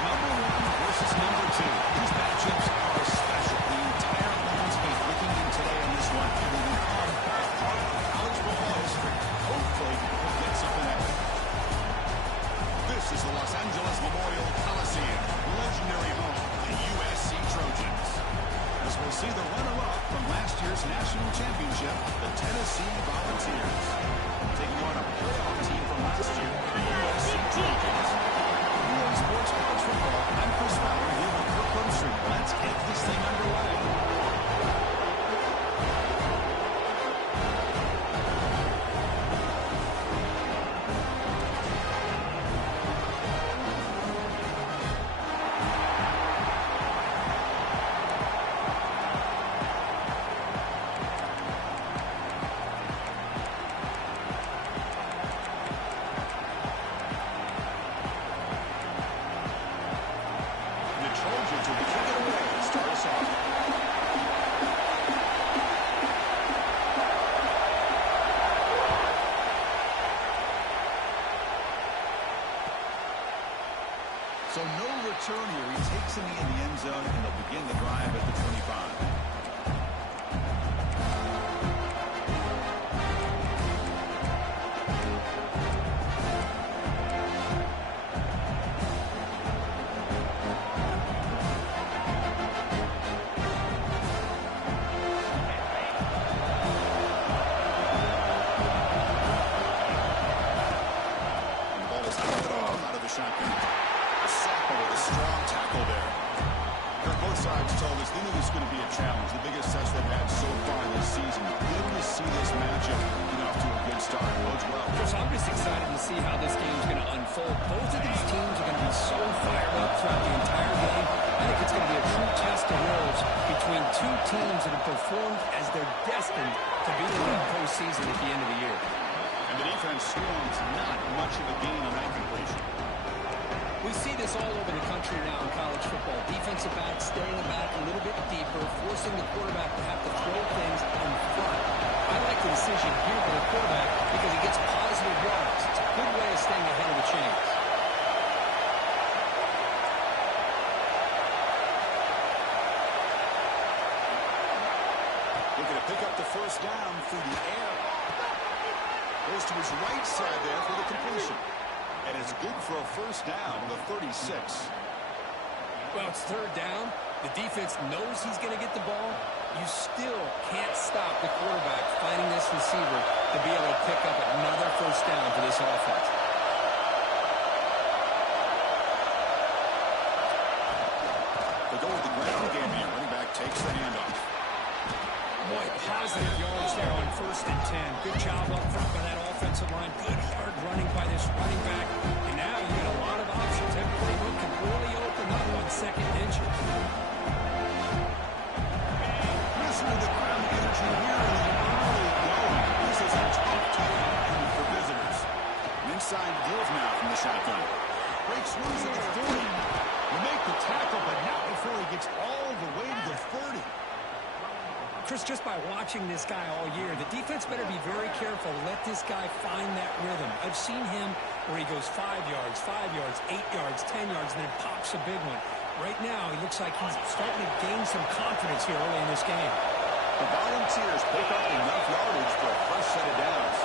number 1 versus number 2. These matchups are special. The entire landscape looking in today on this one. It will become a part of college football history. Hopefully, we'll get something out of it. This is the Los Angeles Memorial Coliseum, legendary home of the USC Trojans. As we'll see the runner-up from last year's national championship, the Tennessee Volunteers, taking on a playoff team from last year, the USC Trojans. UA Sports College Football, I'm Chris Fowler here with Kirkland Street. Let's get this thing underway. So no return here. He takes him in the end zone, and they'll begin the drive at the 25. Performed as they're destined to be in the postseason at the end of the year. And the defense swarms not much of a gain on that completion. We see this all over the country now in college football. Defensive backs staying back a little bit deeper, forcing the quarterback to have to throw things in front. I like the decision here for the quarterback because he gets positive yards. It's a good way of staying ahead of the chains. Pick up the first down through the air. Goes to his right side there for the completion. And it's good for a first down, the 36. Well, it's third down. The defense knows he's going to get the ball. You still can't stop the quarterback finding this receiver to be able to pick up another first down for this offense. They go with the ground game here. Running back takes the handoff. Boy, positive yards there on 1st and 10. Good job up front by that offensive line. Good hard running by this running back. And now you get a lot of options. That playbook can really open up on 2nd and inches. Listen to the crowd energy here in the early going. This is a tough time for visitors. An inside give now from the shotgun. Breaks loose at the 40. You make the tackle, but not before he gets all the way to the 30. Chris, just by watching this guy all year, the defense better be very careful. Let this guy find that rhythm. I've seen him where he goes 5 yards, 8 yards, 10 yards, and then pops a big one. Right now, he looks like he's starting to gain some confidence here early in this game. The Volunteers pick up enough yardage for a fresh set of downs.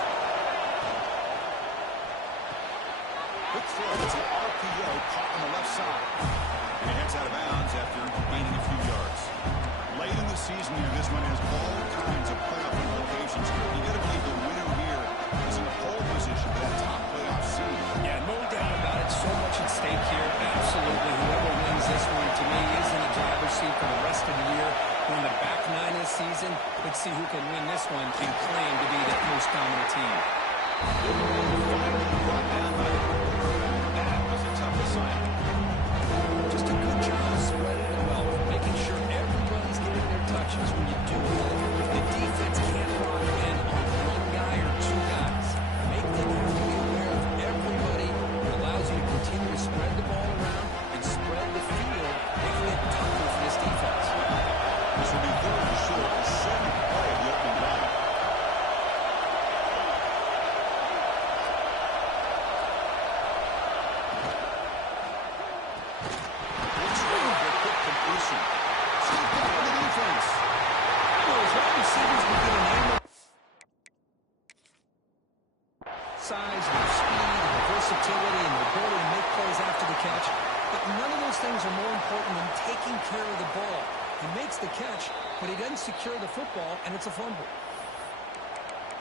Quick throw to RPO, caught on the left side. And it heads out of bounds after gaining a few yards. Late in the season here, this one has all kinds of playoff implications. You got to believe the winner here is in a pole position for that top playoff seed. Yeah, no doubt about it. So much at stake here. Absolutely. Whoever wins this one, to me, is in the driver's seat for the rest of the year. We're in the back 9 of the season. Let's see who can win this one and claim to be the most dominant team. Brought down by the that was a tough assignment. Just a good job spreading it well, making sure everybody's getting their touches. When you do that, the defense can't lock in on one guy or 2 guys. Make them have to be aware of everybody. It allows you to continue to spread the ball around and spread the field, making it tougher for this defense. This will be 3rd and short, the 7th play of the opening drive. those things are more important than taking care of the ball. He makes the catch, but he doesn't secure the football, and it's a fumble.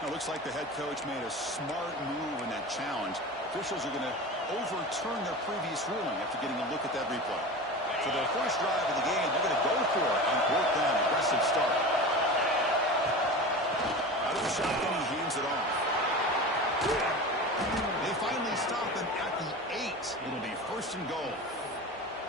It looks like the head coach made a smart move in that challenge. Officials are going to overturn their previous ruling after getting a look at that replay. For their first drive of the game, they're going to go for it on fourth down. Aggressive start. Out of the shotgun, he hands it off. They finally stop him at the 8. It'll be first and goal.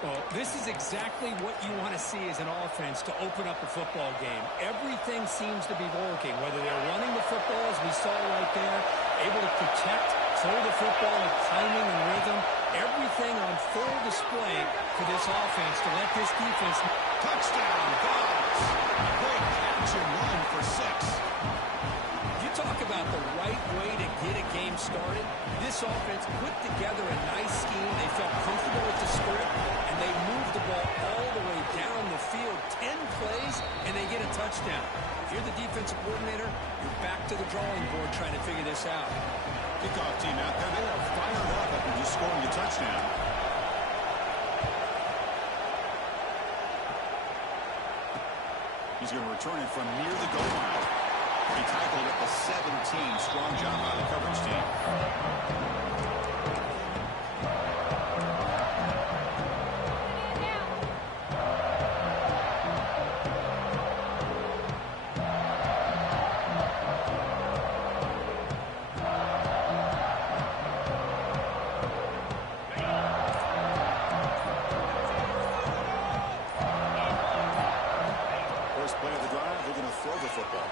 Well, this is exactly what you want to see as an offense to open up a football game. Everything seems to be working, whether they're running the football, as we saw right there, able to protect, throw the football with timing and rhythm. Everything on full display for this offense to let this defense. Touchdown, Dogs. Great catch and run for 6. You talk about the right way to get a game started. This offense put together a nice scheme. They felt comfortable with the script, and they moved the ball all the way down the field. 10 plays, and they get a touchdown. If you're the defensive coordinator, you're back to the drawing board trying to figure this out. Kickoff team out there, they are fired up after just scoring a touchdown. He's going to return it from near the goal line. He tackled at the 17. Strong job by the coverage team. First play of the drive, they're going to throw the football.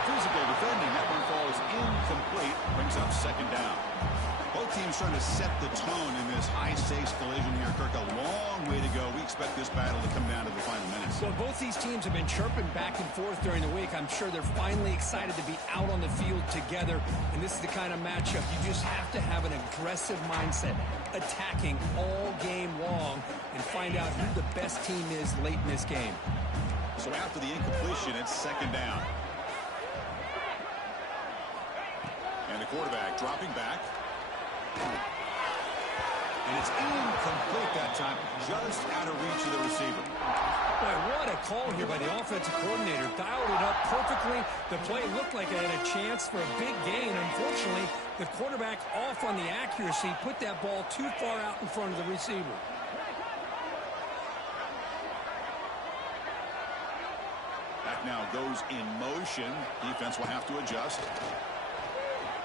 Physical defending. That one falls incomplete. Brings up second down. Both teams trying to set the tone in this high-stakes collision here, Kirk. A long way to go. We expect this battle to come down to the final minutes. Well, both these teams have been chirping back and forth during the week. I'm sure they're finally excited to be out on the field together. And this is the kind of matchup you just have to have an aggressive mindset, attacking all game long, and find out who the best team is late in this game. So after the incompletion, it's second down. And the quarterback dropping back. And it's incomplete that time, just out of reach of the receiver. Boy, what a call here by the offensive coordinator. Dialed it up perfectly. The play looked like it had a chance for a big gain. Unfortunately, the quarterback off on the accuracy, put that ball too far out in front of the receiver. Now goes in motion. Defense will have to adjust.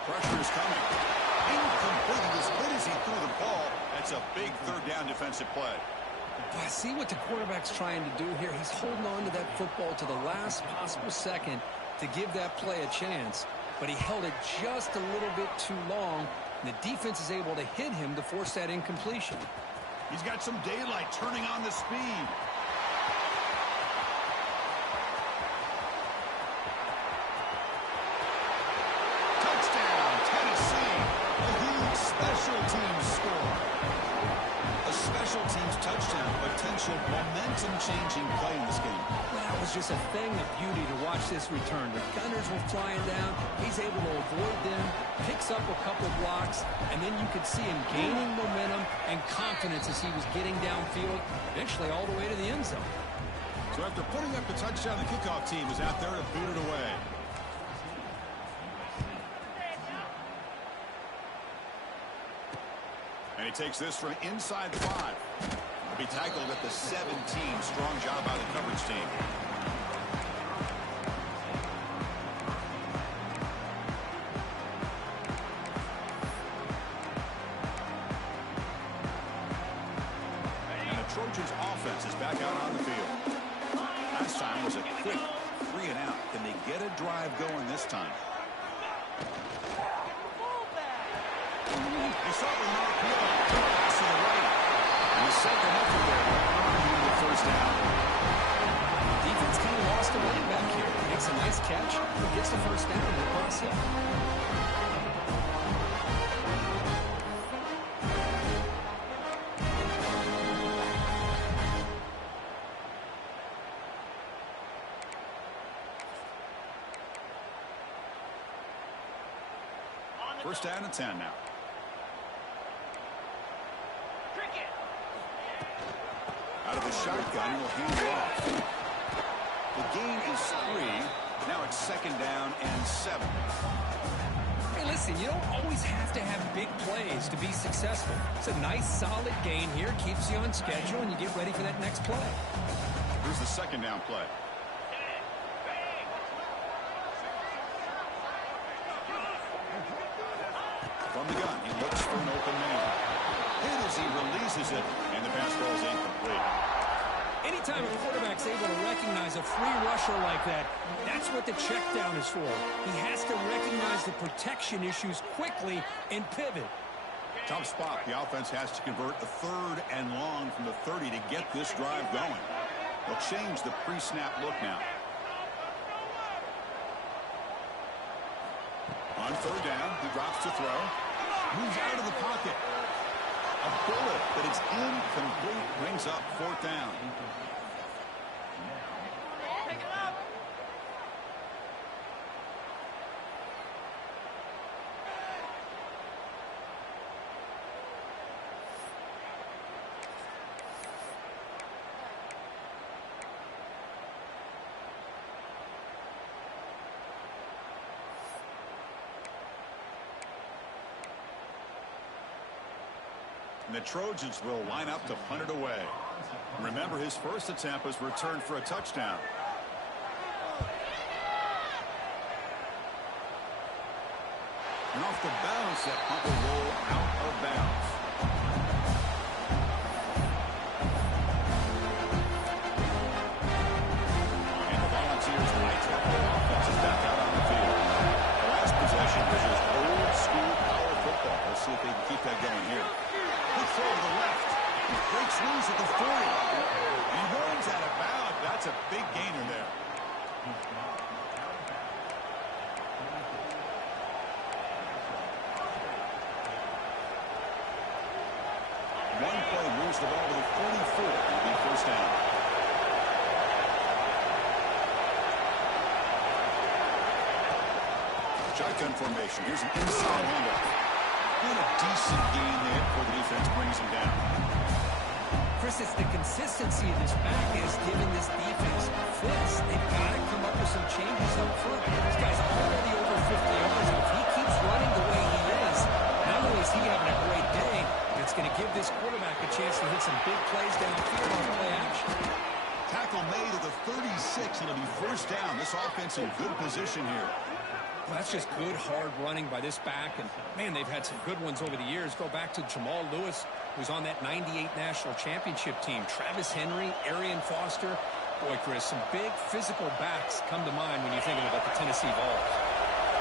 Pressure is coming. Incomplete. As good as he threw the ball, that's a big third down defensive play. But see what the quarterback's trying to do here. He's holding on to that football to the last possible second to give that play a chance. But he held it just a little bit too long, and the defense is able to hit him to force that incompletion. He's got some daylight turning on the speed. Special teams score. A special teams touchdown, potential momentum-changing play in this game. Well, that was just a thing of beauty to watch this return. The Gunners were flying down. He's able to avoid them, picks up a couple blocks, and then you could see him gaining momentum and confidence as he was getting downfield, eventually all the way to the end zone. So after putting up the touchdown, the kickoff team is out there to boot it away. And he takes this from inside the 5. He'll be tackled at the 17. Strong job by the coverage team. And the Trojans' offense is back out on the field. Last time was a quick 3 and out. Can they get a drive going this time? They start with Mark Hill. Pass to the right. And the second effort there. The first down. Defense kind of lost a running back here. Makes a nice catch, but gets the first down in the process. First down and 10 now. out of the shotgun and will hand it off. The gain is 3. Now it's 2nd down and 7. Hey, listen, you don't always have to have big plays to be successful. It's a nice, solid gain here. Keeps you on schedule, and you get ready for that next play. Here's the 2nd down play. From the gun, he looks for an open man. Hit as he releases it, and the pass ball is incomplete. Anytime a quarterback's able to recognize a free rusher like that, that's what the check down is for. He has to recognize the protection issues quickly and pivot. Tough spot. The offense has to convert a 3rd and long from the 30 to get this drive going. They'll change the pre-snap look now. On 3rd down, he drops to throw. Moves out of the pocket. A bullet, but it's incomplete. Brings up 4th down. And the Trojans will line up to punt it away. Remember, his first attempt was returned for a touchdown. And off the bounce, that punt will roll out of bounds. And the Volunteers' high-tempo offense is back out on the field. The last possession was just old-school power football. Let's see if they can keep that going here. Good throw to the left. He breaks loose at the 40. He runs out of bounds. That's a big gainer there. One play moves the ball to the 44. It'll be 1st down. Shotgun formation. Here's an inside handoff. And a decent gain there before the defense brings him down. Chris, it's the consistency of this back is giving this defense fits. They've got to come up with some changes up front. This guy's already over 50 yards. If he keeps running the way he is, not only is he having a great day, but it's going to give this quarterback a chance to hit some big plays downfield on play action. Tackle made at the 36, and it'll be 1st down. This offense in good position here. Well, that's just good, hard running by this back. And, man, they've had some good ones over the years. Go back to Jamal Lewis, who's on that 98 National Championship team. Travis Henry, Arian Foster. Boy, Chris, some big physical backs come to mind when you're thinking about the Tennessee Vols.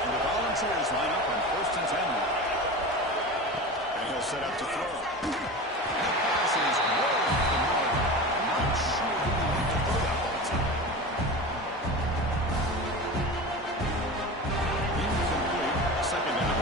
And the Volunteers line up on 1st and 10 now. And he'll set up to throw. That pass is way off the mark. I'm not sure who will have to throw that ball to. Incomplete. 2nd down.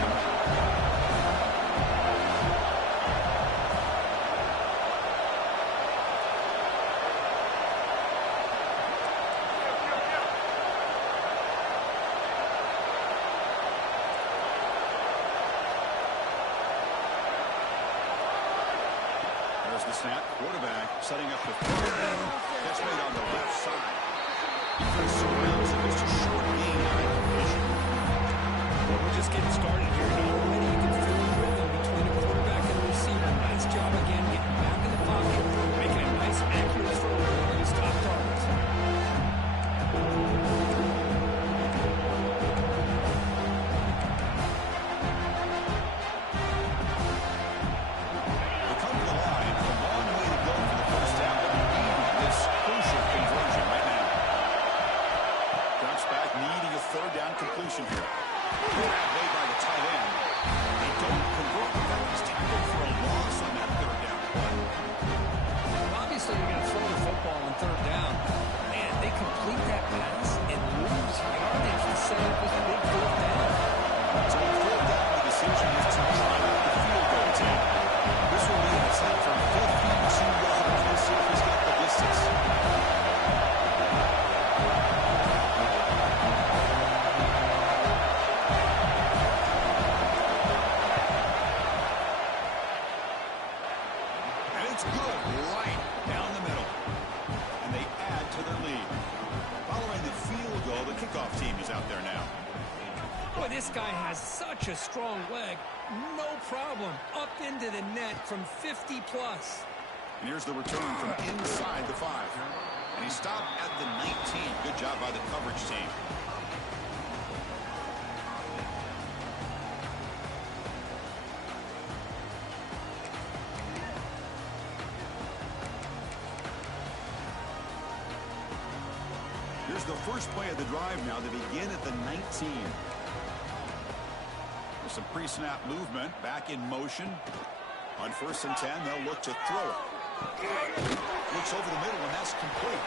There's the snap. Quarterback setting up the throw. Catch made on the left side. Defense surrounds him. It's a short gain on completion. Well, we're just getting started here. Already you can feel the rhythm between a quarterback and a receiver. Nice job again getting back in the pocket, making a nice accurate throw to one of his top targets. They come to the line. A long way to go for the 1st down. They need this crucial conversion right now. Drops back, needing a 3rd down completion here. Grab made by the tight end. They don't convert, but that was tackled for a loss on that 3rd down. It's good. Right down the middle. And they add to their lead. Following the field goal, the kickoff team is out there now. Boy, this guy has such a strong leg. No problem. Up into the net from 50 plus. And here's the return from inside the 5. And he stopped at the 19. Good job by the coverage team. Here's the first play of the drive now to begin at the 19. With some pre-snap movement, back in motion. On 1st and 10, they'll look to throw it. Looks over the middle, and that's complete.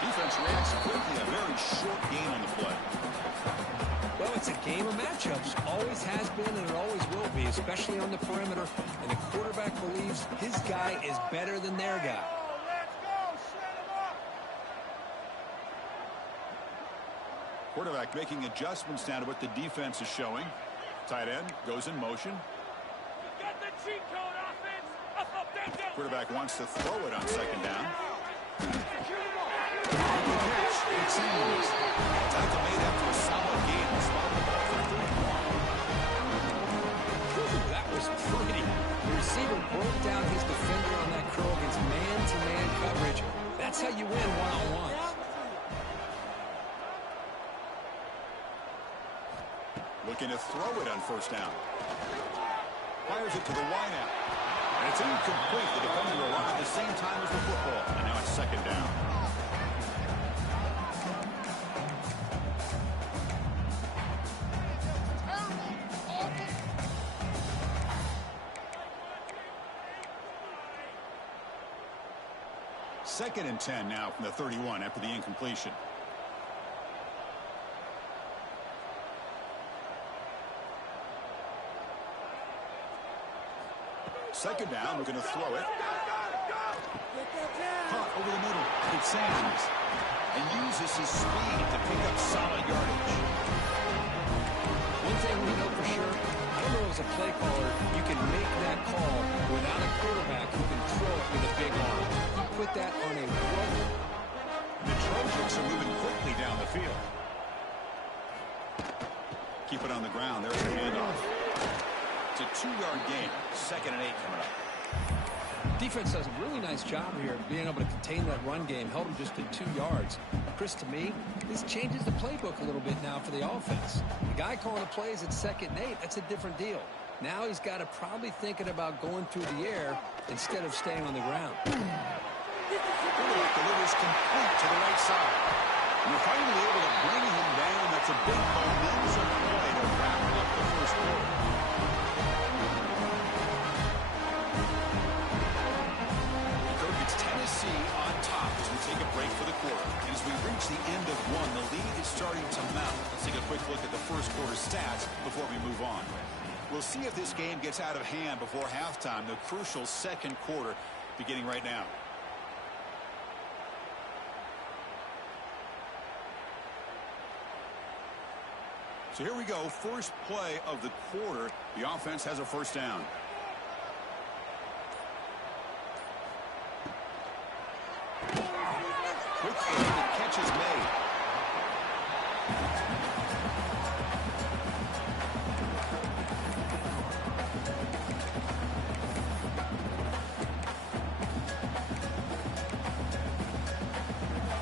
Defense reacts quickly. A very short gain on the play. Well, it's a game of matchups. Always has been, and it always will be, especially on the perimeter. And the quarterback believes his guy is better than their guy. Quarterback making adjustments now to what the defense is showing. Tight end goes in motion. Quarterback wants to throw it on 2nd down. Tackle made after a solid gain. That was pretty. The receiver broke down his defender on that curl against man-to-man coverage. That's how you win one-on-one. Looking to throw it on 1st down. Fires it to the wideout. And it's incomplete. The defender arrived at the same time as the football. And now it's 2nd down. Second and 10 now from the 31 after the incompletion. Second down, we're going to throw it. Caught over the middle. It's Sanders. And uses his speed to pick up solid yardage. One thing we know for sure, I don't know as a play caller, you can make that call without a quarterback who can throw it with a big arm. You put that on a roll. The Trojans are moving quickly down the field. Keep it on the ground. There's the handoff. It's a 2-yard gain. 2nd and 8 coming up. Defense does a really nice job here of being able to contain that run game. Held him just to 2 yards. Chris, to me, this changes the playbook a little bit now for the offense. The guy calling the plays at 2nd and 8, that's a different deal. Now he's got to probably thinking about going through the air instead of staying on the ground. Delivers complete to the right side. And you're finally able to bring him down. That's a big momentum play to wrap up the first quarter. Tennessee on top as we take a break for the quarter. And as we reach the end of one, the lead is starting to mount. Let's take a quick look at the first quarter stats before we move on. We'll see if this game gets out of hand before halftime, the crucial 2nd quarter beginning right now. So here we go, first play of the quarter. The offense has a 1st down. Quick throw, the catch is made.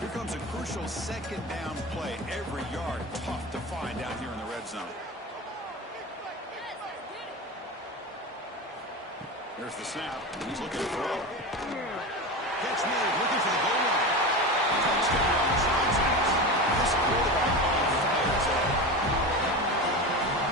Here comes a crucial 2nd down play. Every yard tough to find down here in the red zone. There's the snap. He's looking to throw. Catch made, looking for the goal line. Touchdown on Trojans. This quarterback on fire today.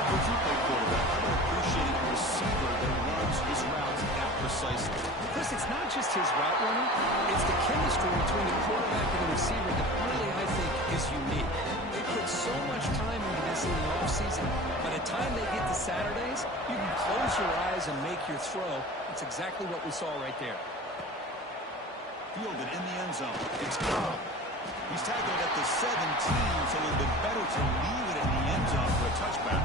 If you play quarterback, I would appreciate a receiver that runs his routes that precisely. Chris, it's not just his route running, it's the chemistry between the quarterback and the receiver that really, I think, is unique. They put so much time into this in the offseason. By the time they get to Saturdays, you can close your eyes and make your throw. That's exactly what we saw right there. Fielded in the end zone. It's Cobb. He's tackled at the 17, so it would have been better to leave it in the end zone for a touchback.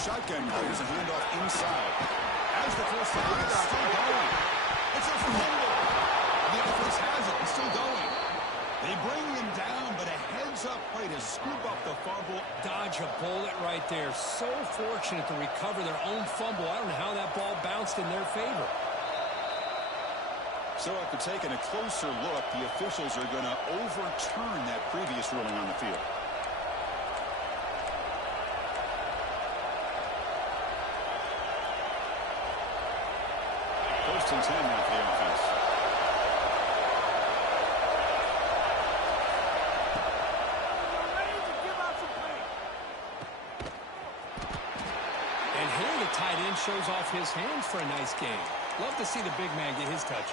shotgun. Here's a handoff inside. As the first down, it's still going. It's a fumble. The offense has it. It's still going. They bring him down, but a heads-up play to scoop up the fumble. Dodge a bullet right there. So fortunate to recover their own fumble. I don't know how that ball bounced in their favor. So after taking a closer look, the officials are going to overturn that previous ruling on the field. First and 10 now for the offense. And here the tight end shows off his hands for a nice game. Love to see the big man get his touches.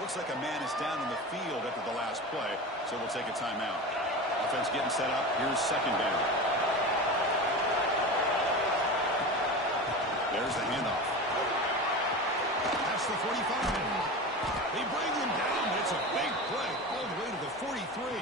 Looks like a man is down in the field after the last play, so we'll take a timeout. Offense getting set up. Here's second down. There's the handoff. That's the 45. They bring him down, but it's a big play all the way to the 43.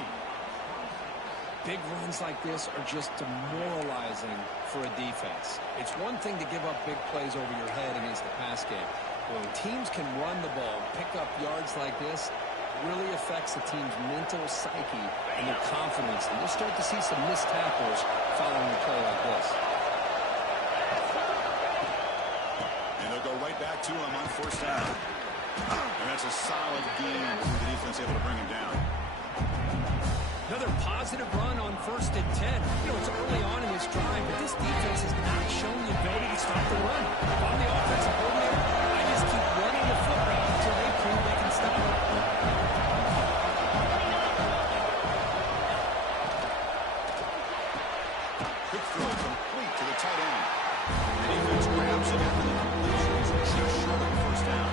Big runs like this are just demoralizing for a defense. It's one thing to give up big plays over your head against the pass game. When teams can run the ball and pick up yards like this, it really affects the team's mental psyche and their confidence. And you'll start to see some missed tackles following a play like this. And they'll go right back to him on first down. And that's a solid game. The defense able to bring him down. Another positive run on first and 10. You know, it's early on in this drive, but this defense has not shown the ability to stop the run. If I'm the offensive coordinator, I just keep running the football until they prove they can stop it. Quick throw complete to the tight end. The defense grabs it after the completion. He's just short of the first down.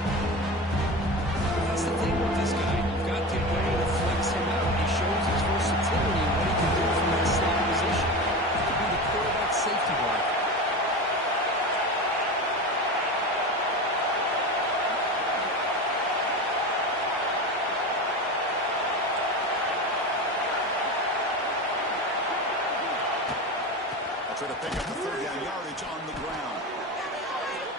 That's the thing with this guy. You've got the ability to flex him out. He shows his versatility and what he can do from that slot position. He could be the quarterback safety blanket. I'll try to pick up the third down yardage on the ground.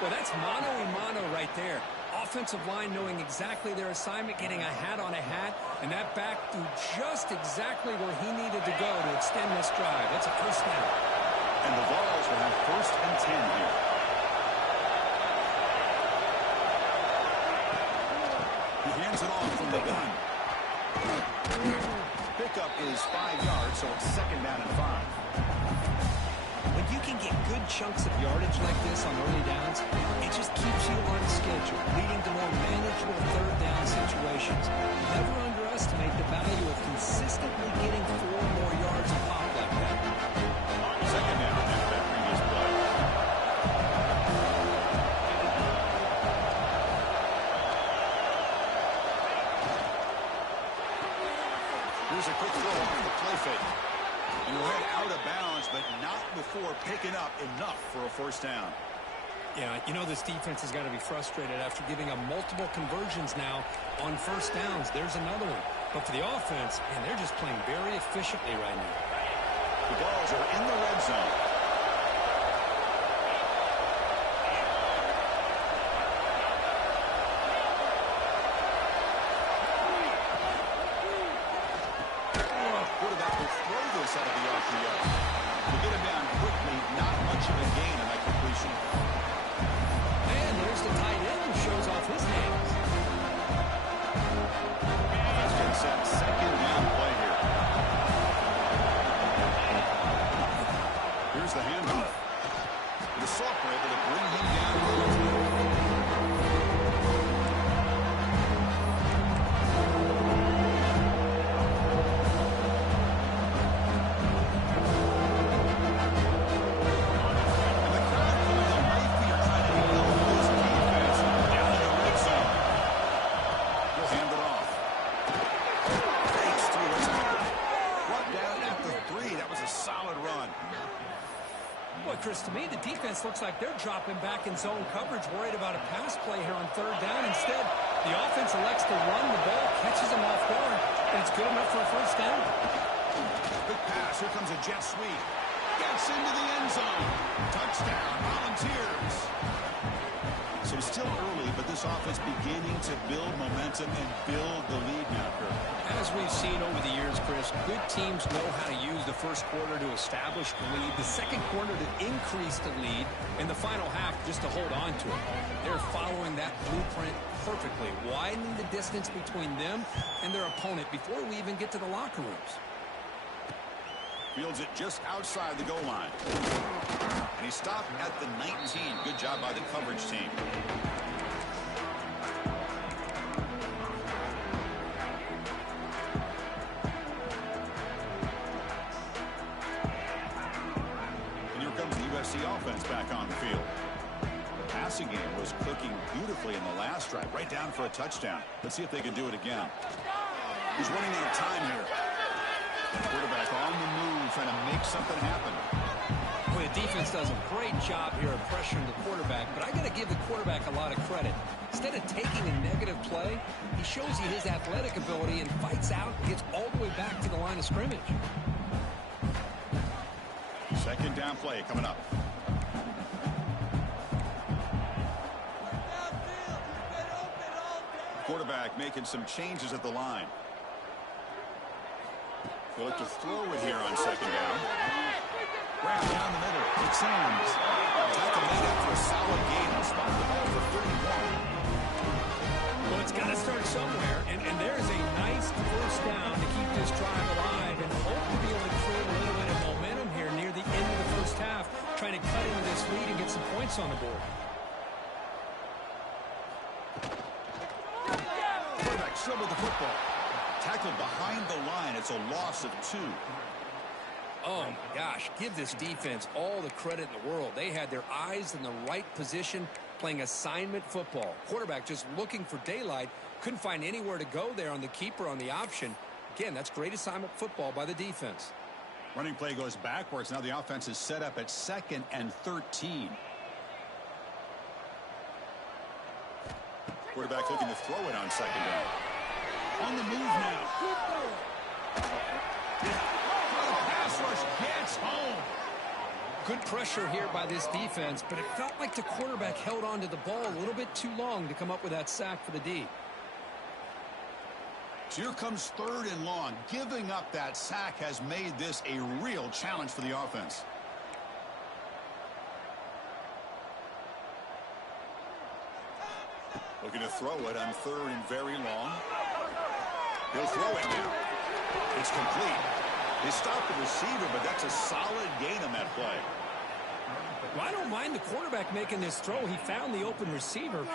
Well, that's mano-a-mano right there. Offensive line knowing exactly their assignment, getting a hat on a hat, and that back threw just exactly where he needed to go to extend this drive. That's a first down. And the Vols will have first and 10 here. He hands it off from the gun. Pickup is 5 yards, so it's second down and 5. When you can get good chunks of yardage like this on early downs, it just keeps you on schedule, leading to more manageable third down situations. Never underestimate the value of consistently getting 4 more yards a pop like that. Second down after that previous play. Here's a quick throw off the play fake. And we'll head out of bounds, but not before picking up enough for a first down. Yeah, you know this defense has got to be frustrated after giving up multiple conversions now on first downs. There's another one. But for the offense, man, they're just playing very efficiently right now. The Vols are in the red zone. Quarterback will throw this out of the RPO. To get him down quickly, not much of a gain on that completion. And there's the tight end who shows off his hands. Offense getting set. Second down play here. Here's the handoff. The Soft were able to bring him down. Chris, to me, the defense looks like they're dropping back in zone coverage, worried about a pass play here on third down. Instead, the offense elects to run the ball, catches them off guard, and it's good enough for a first down. Big pass. Here comes a jet sweep. Gets into the end zone. Touchdown, Volunteers. So it's still early, but this offense beginning to build momentum and build the lead now, Kurt. As we've seen over the years, Chris, good teams know how to use the first quarter to establish the lead, the second quarter to increase the lead, and the final half just to hold on to it. They're following that blueprint perfectly, widening the distance between them and their opponent before we even get to the locker rooms. Fields it just outside the goal line. And he stopped at the 19. Good job by the coverage team. And here comes the USC offense back on the field. The passing game was clicking beautifully in the last drive, right down for a touchdown. Let's see if they can do it again. He's running out of time here. Quarterback on the move, trying to make something happen. Well, the defense does a great job here of pressuring the quarterback, but I got to give the quarterback a lot of credit. Instead of taking a negative play, he shows you his athletic ability and fights out and gets all the way back to the line of scrimmage. Second down play coming up. Quarterback making some changes at the line. They'll look to throw it here on second down. Wrap down the middle. It's Sands. Tackle made after a solid gain. He'll spot the ball for 31. Well, it's got to start somewhere, and there's a nice first down to keep this drive alive and hope to be able to create a little bit of momentum here near the end of the first half, trying to cut into this lead and get some points on the board. Quarterback still with the football. Tackled behind the line. It's a loss of 2. Oh, my gosh. Give this defense all the credit in the world. They had their eyes in the right position playing assignment football. Quarterback just looking for daylight. Couldn't find anywhere to go there on the keeper on the option. Again, that's great assignment football by the defense. Running play goes backwards. Now the offense is set up at 2nd and 13. Quarterback looking to throw it on second down. On the move now. The pass rush gets home. Good pressure here by this defense, but it felt like the quarterback held on to the ball a little bit too long to come up with that sack for the D. So here comes 3rd and long. Giving up that sack has made this a real challenge for the offense. Looking to throw it on 3rd and very long. He'll throw it now. It's complete. They stopped the receiver, but that's a solid gain on that play. Well, I don't mind the quarterback making this throw. He found the open receiver.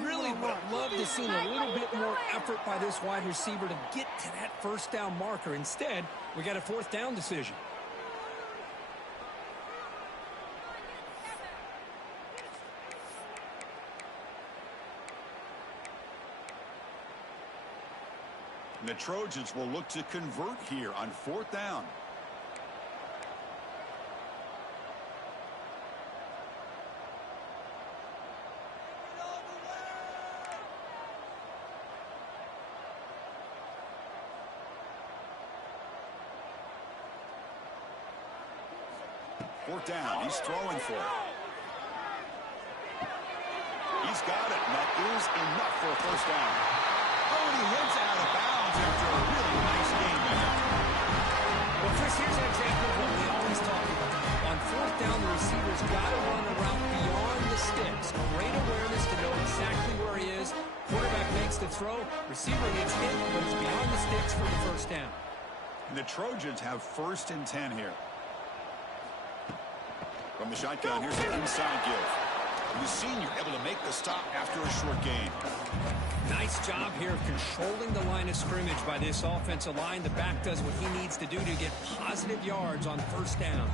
Really would have loved to see a little bit more effort by this wide receiver to get to that first down marker. Instead, we got a 4th down decision. And the Trojans will look to convert here on 4th down. Fourth down. He's throwing for it. He's got it, and that is enough for a first down. Oh, and he heads out of bounds after a really nice game there. Well, Chris, here's an example of what we always talk about. On 4th down, the receiver's got to run a route beyond the sticks. Great awareness to know exactly where he is. Quarterback makes the throw. Receiver gets hit, but it's beyond the sticks for the first down. And the Trojans have 1st and 10 here. From the shotgun, here's an inside give. And the senior able to make the stop after a short gain. Nice job here of controlling the line of scrimmage by this offensive line. The back does what he needs to do to get positive yards on first down.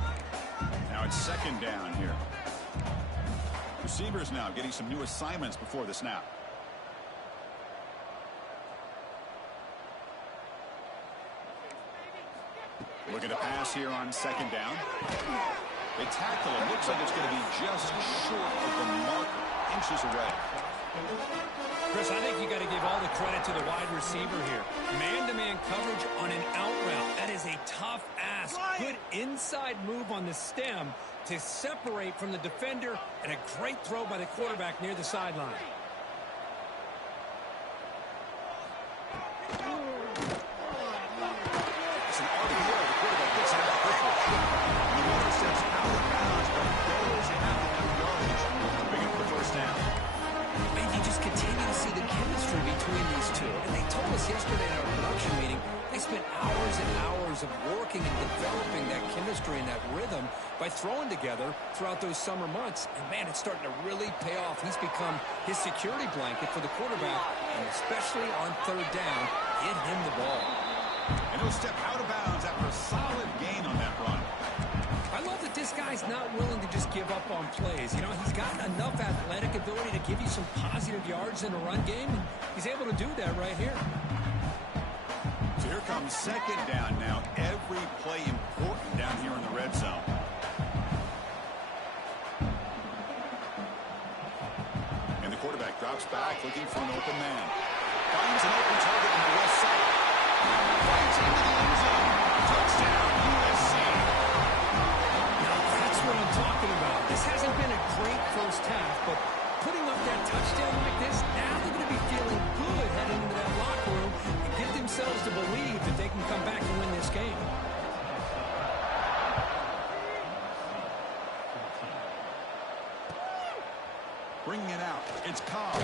Now it's 2nd down here. Receivers now getting some new assignments before the snap. Looking to pass here on 2nd down. They tackle it. Looks like it's going to be just short of the marker. Inches away. Chris, I think you got to give all the credit to the wide receiver here. Man-to-man coverage on an out route. That is a tough ask. Good inside move on the stem to separate from the defender, and a great throw by the quarterback near the sideline. It's an RPO. The quarterback gets it out quickly. And the runner steps out of bounds, but goes out enough yardage to bring up the first down. And you just continue to see the chemistry between these two. And they told us yesterday in our production meeting, they spent hours and hours of working and developing that chemistry and that rhythm by throwing together throughout those summer months. And, man, it's starting to really pay off. He's become his security blanket for the quarterback, and especially on third down, get him the ball. And he'll step out of bounds after a solid gain on that run. I love that this guy's not willing to just give up on plays. You know, he's got enough athletic ability to give you some positive yards in a run game, and he's able to do that right here. So here comes second down now. Every play important down here in the red zone. And the quarterback drops back looking for an open man. Finds an open target on the west side. Finds into the end zone. Touchdown, USC. Now that's what I'm talking about. This hasn't been a great first half, but putting up that touchdown like this, now they're going to be feeling good heading into that locker room and get themselves to believe that they can come back and win this game. Bringing it out. It's Cobb.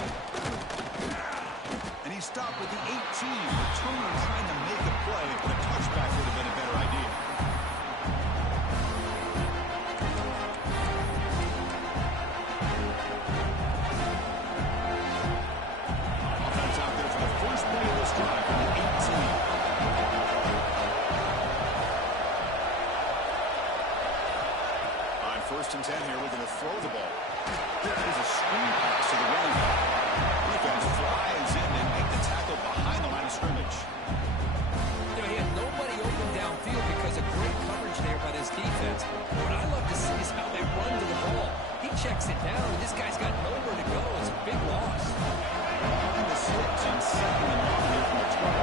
And he stopped with the 18. The Turner trying to make a play, but a touchback would have been a better idea. Offense out there for the first play of this drive from the 18. On 1st and 10 here, we're going to throw the ball. There is a screen pass to the running back. Defense flies in and make the tackle behind the line of scrimmage. You know, he had nobody open downfield because of great coverage there by this defense. What I love to see is how they run to the ball. He checks it down, and this guy's got nowhere to go. It's a big loss. On the 6 and 7 and 1 here from the 12.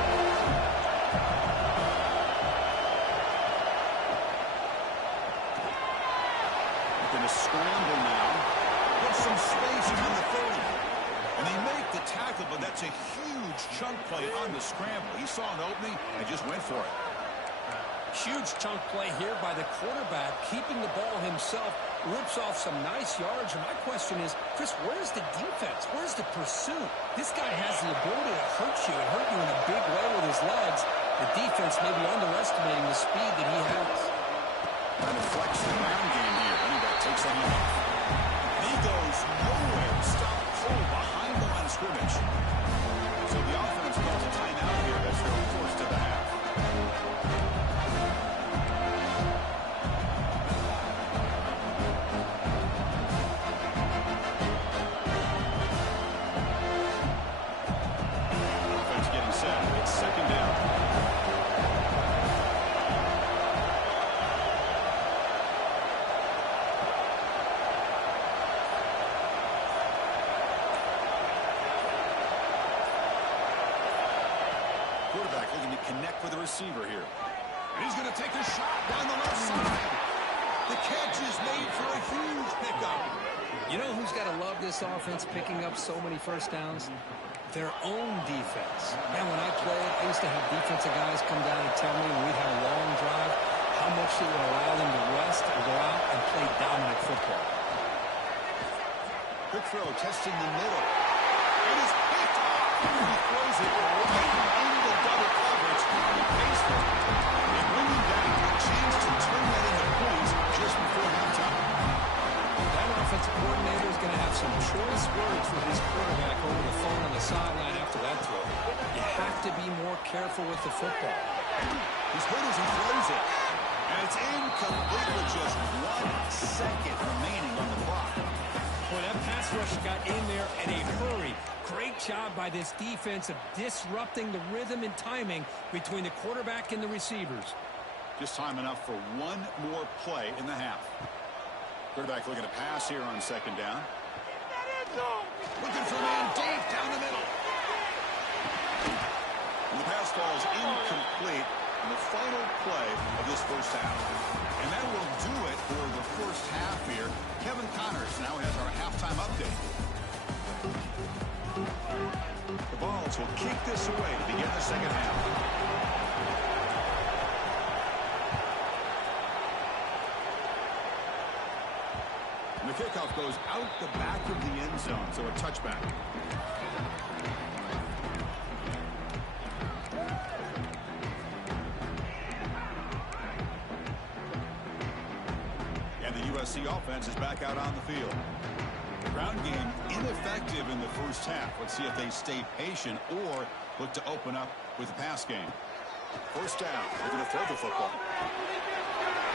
Going to scramble now. Get some space on the 30. And they make the tackle, but that's a huge chunk play on the scramble. He saw an opening and just went for it. Huge chunk play here by the quarterback, keeping the ball himself, rips off some nice yards. And my question is, Chris, where's the defense? Where's the pursuit? This guy has the ability to hurt you and hurt you in a big way with his legs. The defense may be underestimating the speed that he has. Trying to flex the ground game here. Running back takes the hand off. And he goes nowhere. Stop cold behind the line of scrimmage. So the offense calls a timeout here as they're forced to the half. Offense getting set. It's second down. Quarterback looking to connect with the receiver here. And he's going to take a shot down the left side. The catch is made for a huge pickup. You know who's got to love this offense picking up so many first downs? Their own defense. Man, when I played, I used to have defensive guys come down and tell me when we had a long drive how much it would allow them to rest and go out and play dominant football. Quick throw, testing the middle. It is picked off. He throws it right into double coverage. He pays for it. They bring him down. A chance to turn that into points just before halftime. That offensive coordinator is going to have some choice words with his quarterback over the phone on the sideline after that throw. You have to be more careful with the football. He's hurt as he throws it. And it's incomplete with just 1 second remaining on the clock. Boy, that pass rush got in there in a hurry. Great job by this defense of disrupting the rhythm and timing between the quarterback and the receivers. Just time enough for one more play in the half. Quarterback looking to pass here on second down. Looking for a man deep down the middle. pass falls incomplete in the final play of this first half. And that will do it for the first half here. Kevin Connors now has our halftime update. The Vols will kick this away to begin the second half. And the kickoff goes out the back of the end zone, so a touchback. And the USC offense is back out on the field. Ground game ineffective in the first half. Let's see if they stay patient or look to open up with the pass game. First down. They're going to throw the football.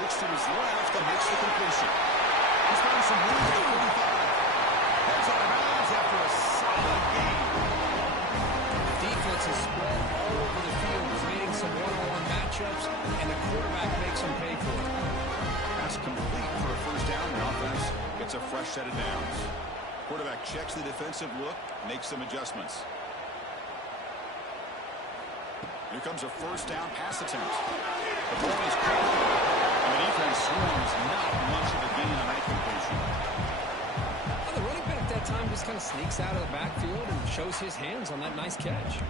Looks to his left and makes the completion. He's found some room at the 45. Heads out of bounds after a solid game. The defense is spread all over the field, creating some one-on-one matchups, and the quarterback makes them pay for it. Pass complete for a first down. The offense gets a fresh set of downs. Quarterback checks the defensive look, makes some adjustments. Here comes a first down pass attempt. The ball is caught, and the defense swarms not much of a gain on that completion. Well, the running back that time just kind of sneaks out of the backfield and shows his hands on that nice catch.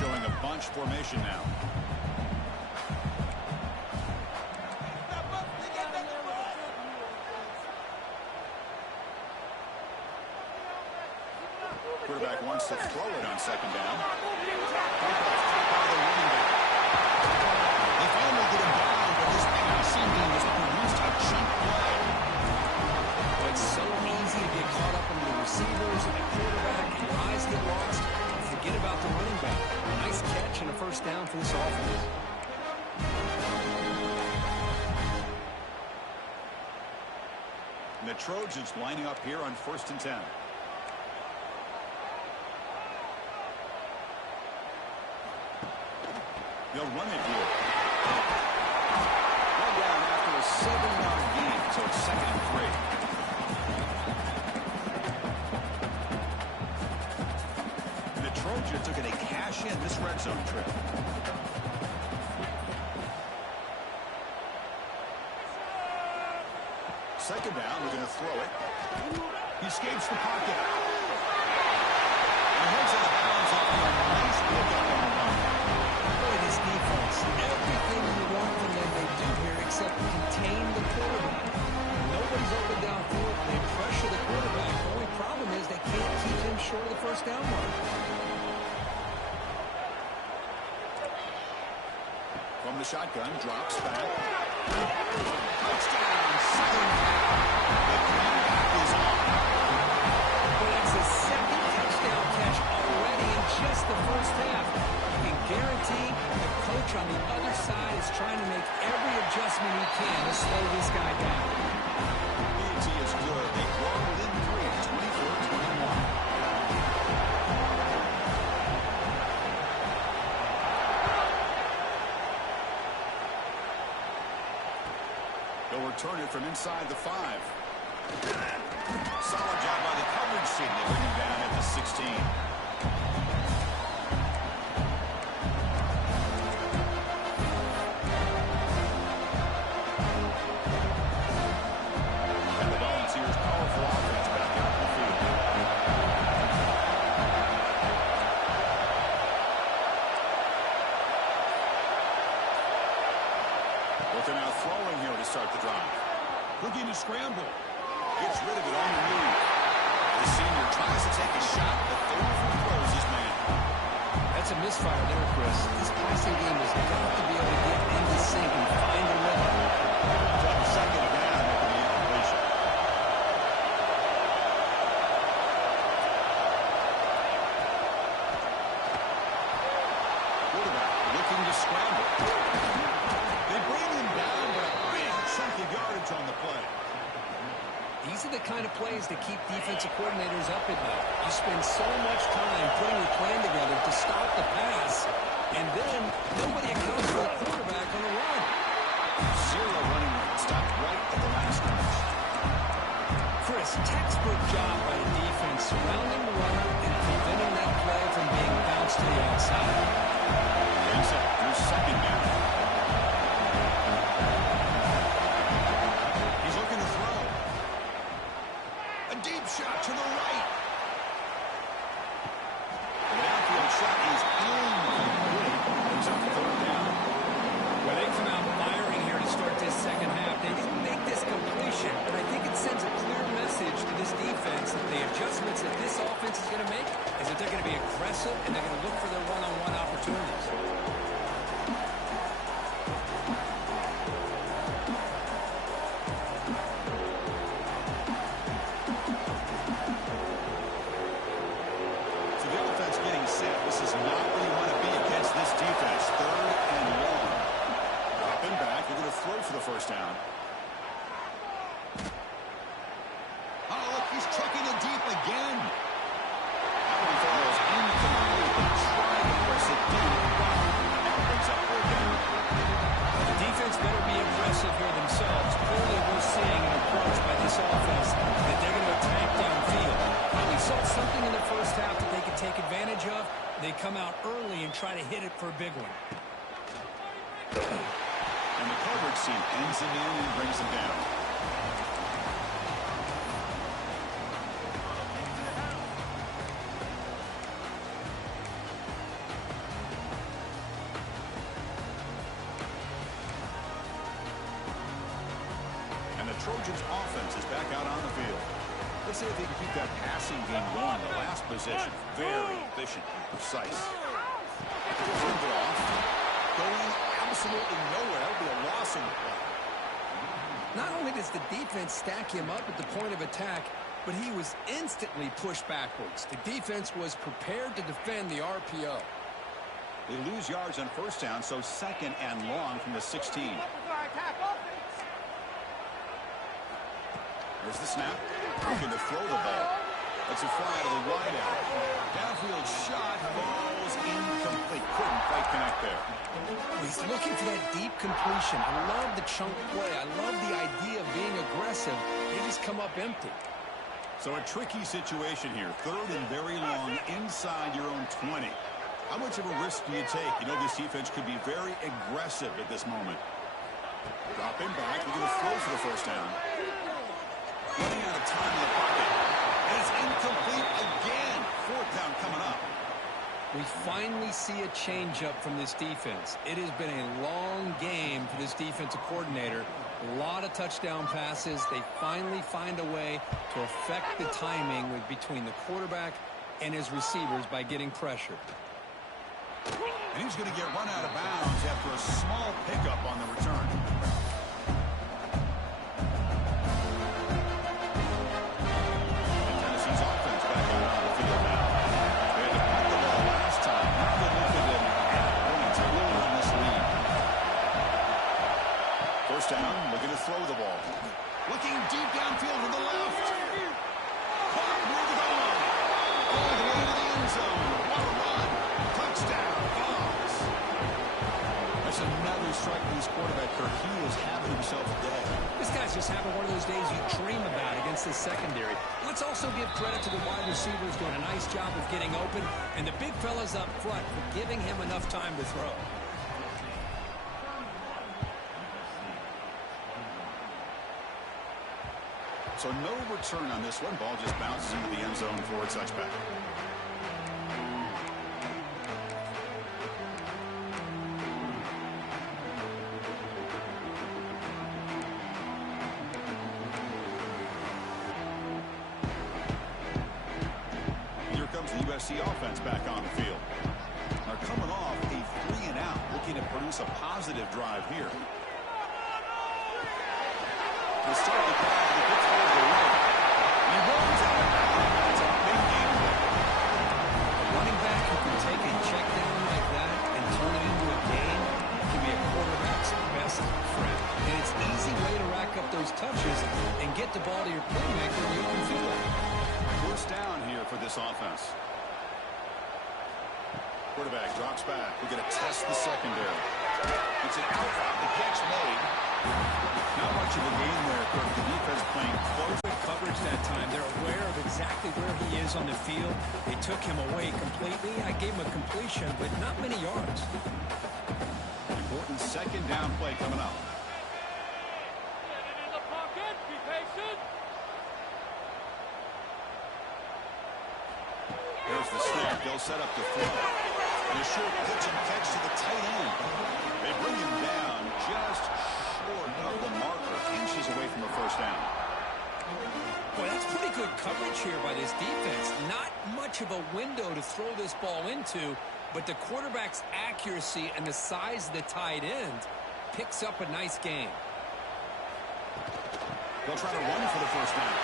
Showing a bunch formation now. Quarterback wants to throw it on second down. They finally get him down, but this passing game has produced a chunk play. It's so easy to get caught up in the receivers and the quarterback, and your eyes get lost. Forget about the running back. Nice catch and a first down for this offense. And the Trojans lining up here on 1st and 10. They'll run it here. One down after a 7-yard gain, so it's 2nd and 3. The Trojans are going to cash in this red zone trip. Second down, we're going to throw it. He escapes the pocket. And heads out of bounds after a nice pickup on the run. Boy, this defense, everything you want from them they do here except contain the quarterback. Nobody's open downfield. They pressure the quarterback. The only problem is they can't keep him short of the first down mark. From the shotgun, drops back. Touchdown, Southern Cal. The comeback is on. But it's his second touchdown catch already in just the first half. You can guarantee the coach on the other side is trying to make every adjustment he can to slow this guy down. BT is good. They grow within 3, 24-21. They'll return it from inside the 5. Solid job by the coverage team. They bring him down at the 16. And the Volunteers' powerful offense back out in the field. But they're now throwing here to start the drive. Looking to scramble. Gets rid of it on the move. The senior tries to take a shot, but overthrows his man. That's a misfire there, Chris. This passing game has got to be able to get into sync and find a rhythm. From second down after the incompletion. Quarterback looking to scramble. They bring him down, but a big chunk of yardage on the play. These are the kind of plays that keep defensive coordinators up at night. You spend so much time putting your plan together to stop the pass, and then nobody accounts for the quarterback on the run. 0 running stop expert job by the defense surrounding the runner and preventing that play from being bounced to the outside. Brings up your second down. He's looking to throw. A deep shot to the right. The downfield shot is incomplete. Brings up the third down. Well, they come out firing here to start this second half. They didn't make this completion, and I think it sends a clear message to this defense that the adjustments that this offense is going to make is that they're going to be aggressive and they're going to look for their one-on-one opportunities. So the offense getting set. This is not where you want to be against this defense. Third and long. Dropping back. They're going to throw for the first down. Oh, look, he's trucking it deep again. That one falls incomplete. They try to press it deep. That brings up third down. The defense better be aggressive here themselves. Clearly, we're seeing an approach by this offense that they're going to attack downfield. Probably saw something in the first half that they could take advantage of. They come out early and try to hit it for a big one. And the coverage team ends him in and brings him down. And the Trojans' offense is back out on the field. Let's see if they can keep that passing game going. The last possession, very efficient and precise. Turned it off. Going absolutely nowhere. That would be a loss in the play. Not only does the defense stack him up at the point of attack, but he was instantly pushed backwards. The defense was prepared to defend the RPO. They lose yards on first down, so second and long from the 16. There's the snap. Looking to throw the ball. That's a fly to the wideout. Downfield shot falls incomplete. Couldn't quite connect there. He's looking for that deep completion. I love the chunk play. I love the idea of being aggressive. They just come up empty. So a tricky situation here. Third and very long inside your own 20. How much of a risk do you take? You know this defense could be very aggressive at this moment. Dropping back. We're going to throw for the first down. Running out of time in the pocket. And it's incomplete again. Fourth down coming up. We finally see a changeup from this defense. It has been a long game for this defensive coordinator. A lot of touchdown passes. They finally find a way to affect the timing between the quarterback and his receivers by getting pressure. And he's going to get run out of bounds after a small pickup on the return. And Tennessee's offense back out on the field now. They had to punt the ball last time. Now they look at them at points really on this lead. First down, looking to throw the ball. Looking deep downfield to the left. Caught near the goal line. All the way to the end zone. What a run. Touchdown, Dogs. That's another strike from this quarterback, Kirk. He is having himself a day. This guy's just having one of those days you dream about against this secondary. Let's also give credit to the wide receivers doing a nice job of getting open, and the big fellas up front for giving him enough time to throw. So no return on this one. Ball just bounces into the end zone for a touchback. Here comes the USC offense back on the field. They're coming off a 3-and-out, looking to produce a positive drive here. To start the drive, they get toward the right. He runs out of bounds. That's a big game play. A running back who can take a check down like that and turn it into a gain can be a quarterback's best friend. And it's an easy way to rack up those touches and get the ball to your playmaker in the open field. First down here for this offense. Quarterback drops back. We're going to test the secondary. It's an out route. The catch made. Not much of a game there, Kirk. The defense playing close. Coverage coverage that time. They're aware of exactly where he is on the field. They took him away completely. I gave him a completion, but not many yards. Important second down play coming up. In the pocket, be patient. There's the snap. They'll set up the throw. And a short pitch and catch to the tight end. They bring him down just short of the marker, inches away from a first down. Boy, that's pretty good coverage here by this defense. Not much of a window to throw this ball into, but the quarterback's accuracy and the size of the tight end picks up a nice game. They'll try to run for the first down.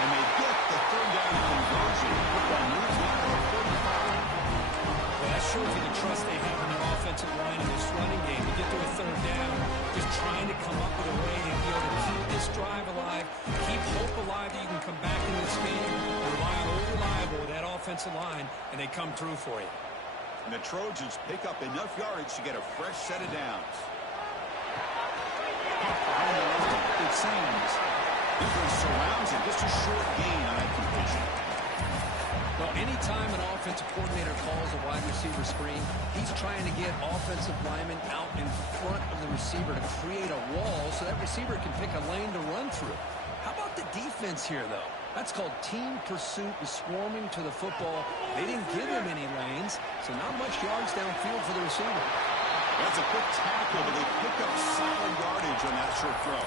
And they get the third down conversion. Football moves now to the 45. Well, that shows you the trust they have in their offensive line in this running game. You get to a third down, just trying to come up with a way to be able to keep this drive alive, keep hope alive that you can come back in this game, rely on reliable with that offensive line, and they come through for you. And the Trojans pick up enough yardage to get a fresh set of downs. It seems defense surrounds it. Just a short gain on that completion. Well, anytime an offensive coordinator calls a wide receiver screen, he's trying to get offensive linemen out in front of the receiver to create a wall so that receiver can pick a lane to run through. How about the defense here, though? That's called team pursuit and swarming to the football. They didn't give him any lanes, so not much yards downfield for the receiver. That's a quick tackle, but they pick up solid yardage on that short throw.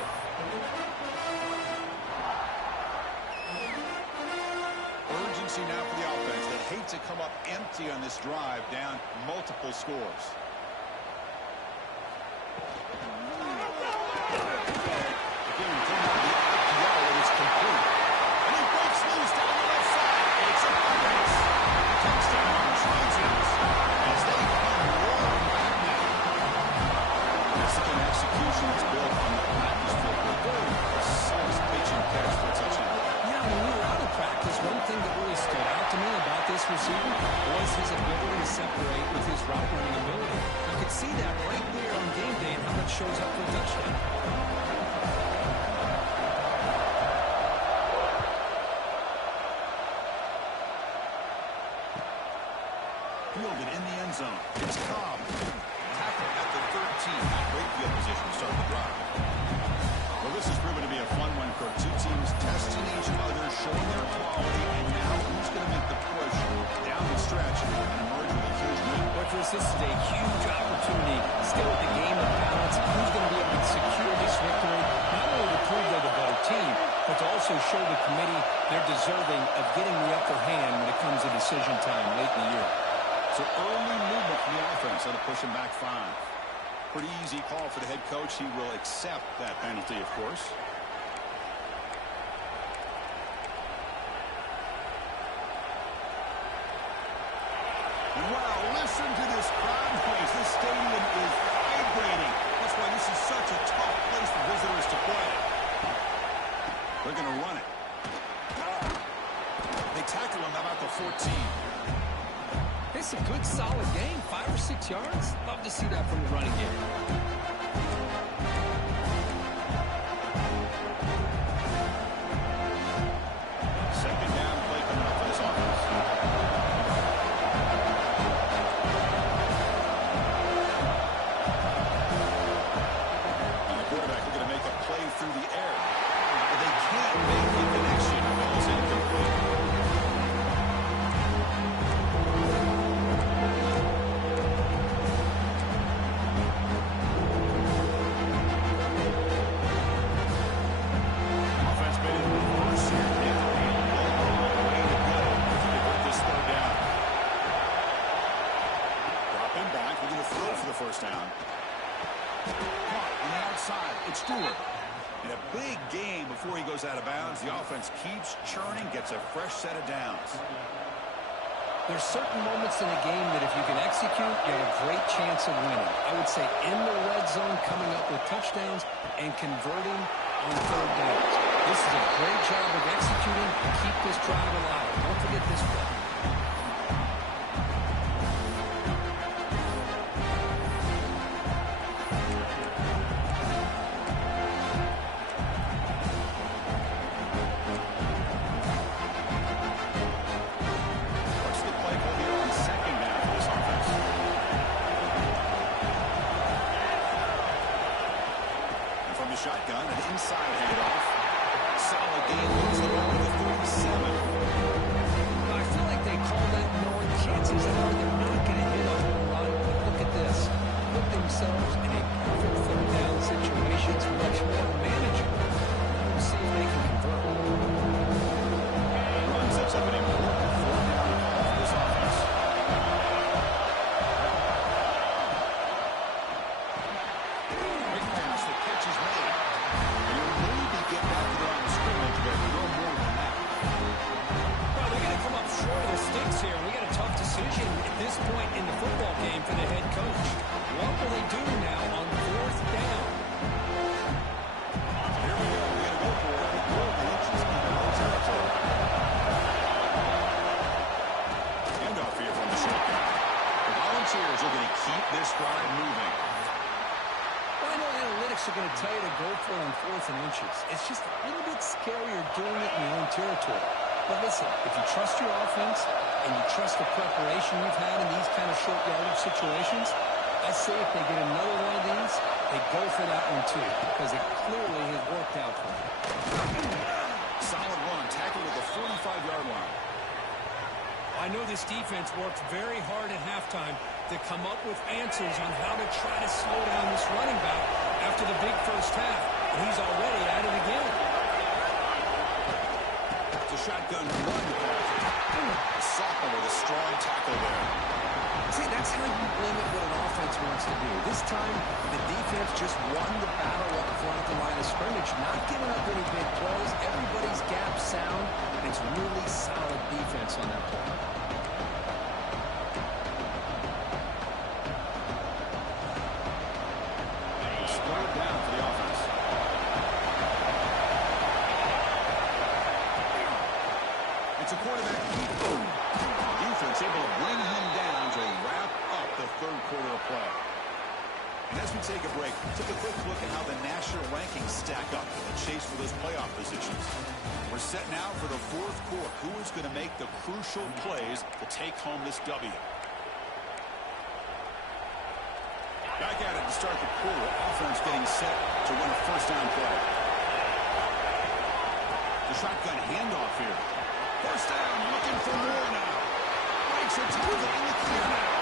Urgency now for the offense. They hate to come up empty on this drive, down multiple scores. Again, thrown out the RPO, and it's complete. And he breaks loose down the left side. It's a race. Touchdown, Trojans, as they come roaring back now. Mexican execution is built on the practice field. A very precise pitch and catch for a touchdown. Yeah, when we were out of practice, one thing that really stood out to me about this receiver was his ability to separate with his route running ability. You could see that right there on game day and how it shows up for a touchdown. Fielded in the end zone. It's Cobb. Tackle at the 13. Great field position to start the drive. Well, this has proven to be a fun one for two teams testing each other, showing their quality, and now who's going to make the push down the stretch and emerge with a huge win. But Chris, this is a huge opportunity. Still at the game of balance. Who's going to be able to secure this victory? Not only to prove they're the better team, but to also show the committee they're deserving of getting the upper hand when it comes to decision time late in the year. So early movement from the offense. That'll push him back 5. Pretty easy call for the head coach. He will accept that penalty, of course. And wow, listen to this crowd noise. This stadium is vibrating. That's why this is such a tough place for visitors to play. They're going to run it. They tackle him about the 14. It's a good, solid game. 5 or 6 yards. Love to see that from the running game. Second down play coming up for this offense. And the quarterback is going to make a play through the air. But they can't make the connection. Ball's incomplete. Down. Caught on the outside. It's Stewart. In a big game before he goes out of bounds, the offense keeps churning, gets a fresh set of downs. There's certain moments in a game that if you can execute, you have a great chance of winning. I would say in the red zone, coming up with touchdowns and converting on third downs. This is a great job of executing to keep this drive alive. Don't forget this play. from the shotgun, an inside handoff. Solid gain, moves the ball to the 47. I feel like they call that knowing chances are they're not going to hit a home run. But look at this. Put themselves in a perfect third down situation. It's much more manageable. We'll see if they can convert. Run sets up an important fourth down call for this offense. Quick pass, the catch is made. You'll maybe get back to the line of scrimmage, but no more than that. Well, they're going to come up short of the sticks here. We got a tough decision at this point in the football game for the head coach. What will they do now on fourth down? Here we go. We're going to go for it with 4 inches in their own territory. Handoff here from the shotgun. The Volunteers are going to keep this drive moving. Well, I know analytics are going to tell you to go for it on 4th and inches. It's just a little bit scarier doing it in your own territory. But listen, if you trust your offense and you trust the preparation you've had in these kind of short yardage situations, I say if they get another one of these, they go for that one too, because it clearly has worked out for them. Solid run, tackled at the 45-yard line. I know this defense worked very hard at halftime to come up with answers on how to try to slow down this running back after the big first half. And he's already at it again. It's a shotgun run pass. Sophomore with a strong tackle there. See, that's how you limit what an offense wants to do. This time, the defense just won the battle up front at the line of scrimmage, not giving up any big plays. Everybody's gap sound, and it's really solid defense on that play. Third down for the offense. It's a quarterback keep. Defense able to bring him down to wrap up the third quarter of play. And as we take a break, take a quick look at how the national rankings stack up in the chase for those playoff positions. We're set now for the fourth quarter. Who is going to make the crucial plays to take home this W? Back at it to start the quarter. Offense getting set to win a first down play. The shotgun handoff here. First down, looking for more now. Breaks a tackle in the clear now.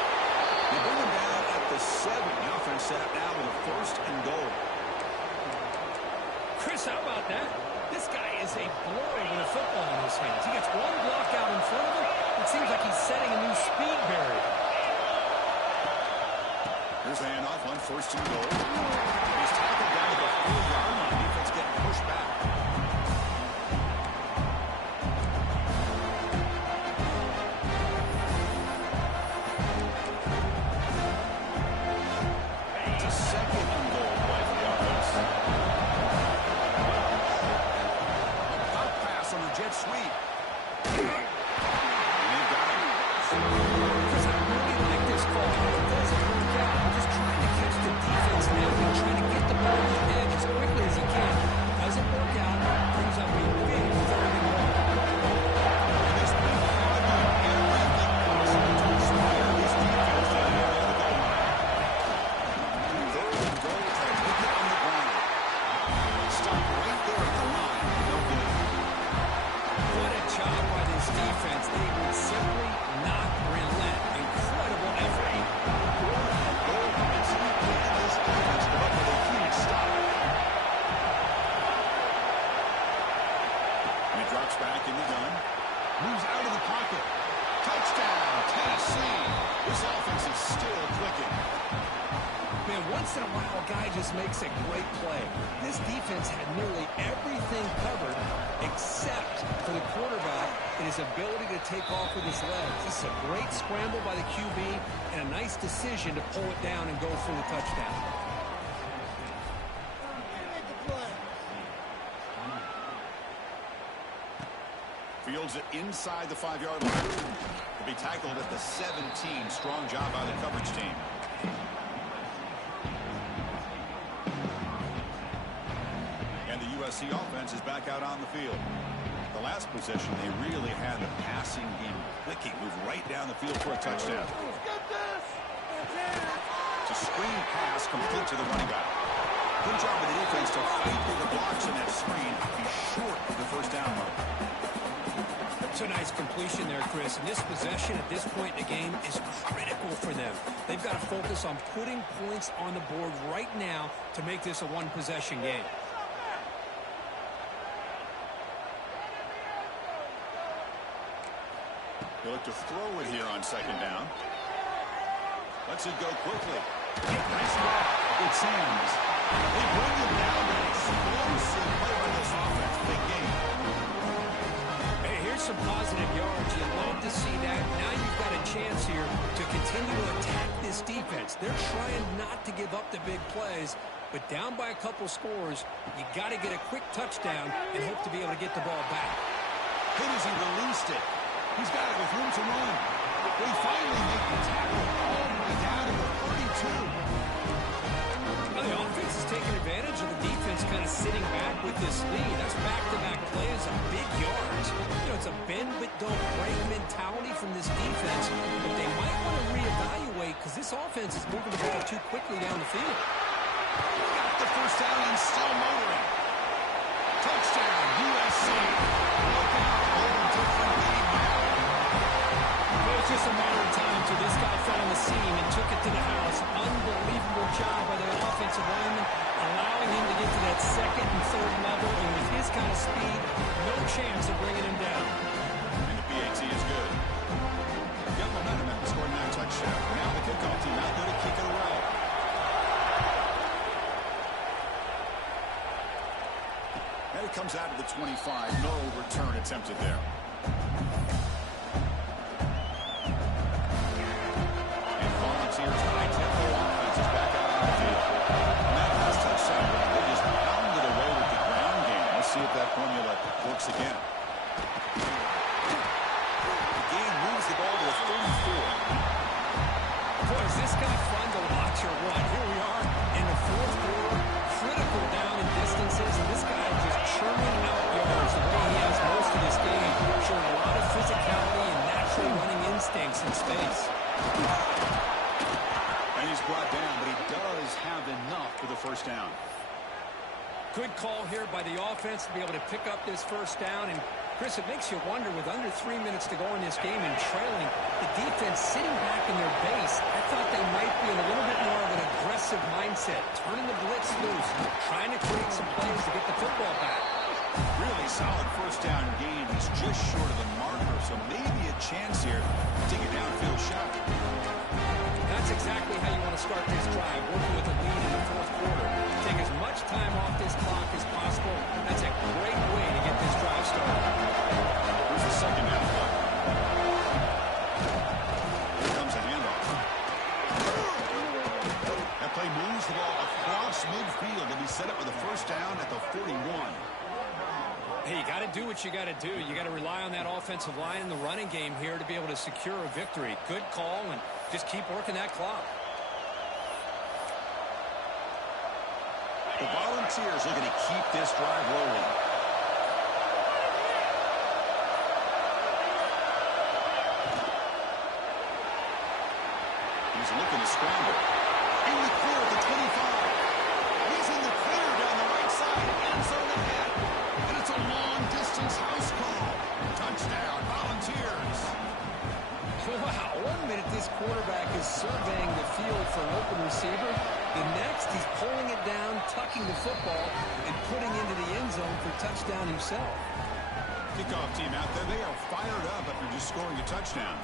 They bring him down at the 7. The offense set up now with a first and goal. Chris, how about that? This guy is a blower with a football in his hands. He gets one block out in front of him. It seems like he's setting a new speed barrier. Here's the handoff on first and goal. He's tackled down at the 4-yard line. Defense getting pushed back. It's a second and goal play for the offense. Out pass on the jet sweep. And they've got him. Chris, I really like this call. It doesn't work out. Just trying to catch the defense now and trying to get the ball to the edge as quickly as he can. Doesn't work out. Brings up a big third and long. There's been everything possible to inspire this defense to the end of the goal line. Third and goal, trying to get on the ground. Stop right there at the line. No good. What a job by this defense. They would simply not relent. Incredible effort. Goal line, so you can this defense come up with a huge stop. And he drops back in the gun. Moves out of the pocket. Touchdown, Tennessee. This offense is still clicking. Man, once in a while, a guy just makes a great play. This defense had nearly everything covered except for the quarterback and his ability to take off with his legs. This is a great scramble by the QB and a nice decision to pull it down and go for the touchdown. Fields it inside the 5-yard line. Will be tackled at the 17. Strong job by the coverage team. And the USC offense is back out on the field. The last possession, they really had the passing game clicking. Moved right down the field for a touchdown. It's a screen pass complete to the running back. Good job with the defense. defense to fight through the blocks in that screen. He's short of the first down mark. It's a nice completion there, Chris. And this possession at this point in the game is critical for them. They've got to focus on putting points on the board right now to make this a one-possession game. He'll look to throw it here on second down. Lets it go quickly. Nice ball. Good Sam's. They bring him down to an explosive play by this offense. Big game. Hey, here's some positive yards. You love to see that. Now you've got a chance here to continue to attack this defense. They're trying not to give up the big plays, but down by a couple scores, you got to get a quick touchdown and hope to be able to get the ball back. Hit as he released it. He's got it with room to run. They finally make the tackle all the way down to the 32. Well, the offense is taking advantage of the defense kind of sitting back with this lead. That's back-to-back plays of big yards. You know, it's a bend but don't break mentality from this defense, but they might want to reevaluate because this offense is moving the ball too quickly down the field. Got the first down and still motoring. Touchdown, USC. Look out, whole different lead now. It was just a matter of time until this guy found the seam and took it to the house. Unbelievable job by the offensive lineman, allowing him to get to that second and third level, and with his kind of speed, no chance of bringing him down. And the PAT is good. Got momentum after scoring that touchdown. Now the kickoff team out there to kick it away. And it comes out of the 25. No return attempted there. And Volunteers' high-tempo offense is back out on the field. And that last touchdown, they just pounded away with the ground game. Let's see if that formula works again. The game moves the ball to the 34. Boy, is this guy fun to watch or what? Here we are in the fourth quarter, critical down in distances, and this guy just churning out yards the way he has most of this game, showing a lot of physicality and natural running instincts in space. And he's brought down, but he does have enough for the first down. Good call here by the offense to be able to pick up this first down. And, Chris, it makes you wonder, with under 3 minutes to go in this game and trailing, the defense sitting back in their base, I thought they might be in a little bit more of an aggressive mindset, turning the blitz loose, trying to create some plays to get the football back. Really solid first down game. He's just short of the marker, so maybe a chance here to take a downfield shot. That's exactly how you want to start this drive, working with a lead in the fourth quarter. Take as much time off this clock as possible. That's a great way to get this drive started. Here's the second down play. Here comes a handoff. That play moves the ball across midfield to be set up with a first down at the 41. Hey, you got to do what you got to do. You got to rely on that offensive line in the running game here to be able to secure a victory. Good call, and just keep working that clock. The Volunteers looking to keep this drive rolling. He's looking to scramble. In the clear at the 25. He's in the clear down the right side. End zone ahead. And it's a long-distance house call. Touchdown, Volunteers. Wow, 1 minute this quarterback is surveying the field for an open receiver. The next, he's pulling it down, tucking the football, and putting into the end zone for touchdown himself. Kickoff team out there. They are fired up after just scoring a touchdown.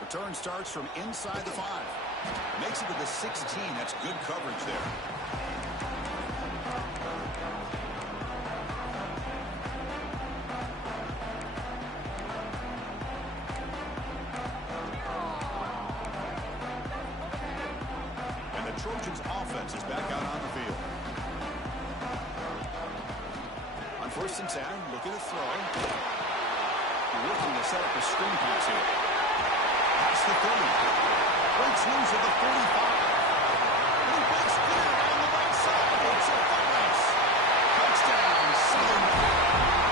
Return starts from inside the 5. Makes it to the 16. That's good coverage there. Trojans offense is back out on the field. On 1st and 10, looking to throw. Looking to set up a screen pass here. Past the 30. Breaks loose at the 45. He breaks clear on the right side. It's a foot race. Touchdown, Southern.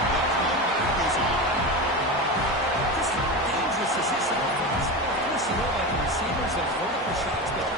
The comeback is on. Just how dangerous is this offense? Of course, you know about the receivers, those vertical shots, but